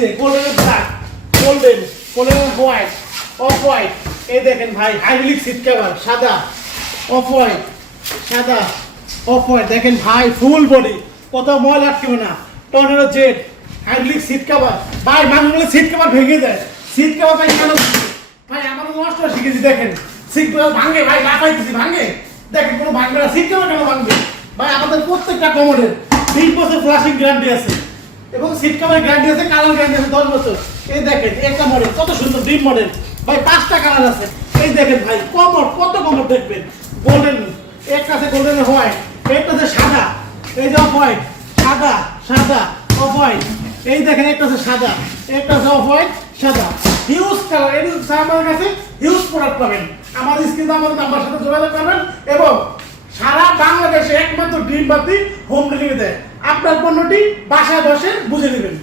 যে golden black, golden, golden white, off white. এই দেখেন ভাই হাইড্রোলিক সিট কভার সাদা, অফ হোয়াইট, সাদা, অফ হোয়াইট। দেখেন ভাই ফুল বডি, কোথাও ময়লা আটকেবে না। Tornado Z hydraulic seat cover. ভাই মানুষ বলে সিট কভার ভেঙে যায়, সিট কভার ভাই কেন ভাই আমারও নষ্ট শিখেছি। দেখেন সিট কভার ভাঙে ভাই, লাফাইতেছি ভাঙে। দেখেন কোনো ভাঙবে না, সিট কভার কেন ভাঙবে ভাই? আমাদের প্রত্যেকটা কমোডের 20 বছর ফ্লাশিং গ্যারান্টি আছে এবং সিট কভার গ্যারান্টি আছে, কালার গ্যারান্টি আছে 10 বছর। এই দেখেন একটা মডেল কত সুন্দর, ড্রিম মডেল ভাই, 5টা কালার আছে। এই দেখেন ভাই কমোড, কত কমোড দেখবেন। গোল্ডেন, একটা আছে গোল্ডেন হোয়াইট, একটা আছে সাদা, এই যে অফ হোয়াইট, সাদা, সাদা, অফ হোয়াইট। এই দেখেন একটা আছে সাদা, একটা আছে অফ হোয়াইট, সাদা। হিউজ কালার, এই আমার কাছে হিউজ প্রোডাক্ট পাবেন। আমার স্ক্রিনে আমাদের নাম্বার সাথে যোগাযোগ করবেন এবং সারা বাংলাদেশে একমাত্র ড্রিম বাতি হোম ডেলিভারি দেয়। আপনার পণ্যটি বাসায় বসে বুঝে নেবেন।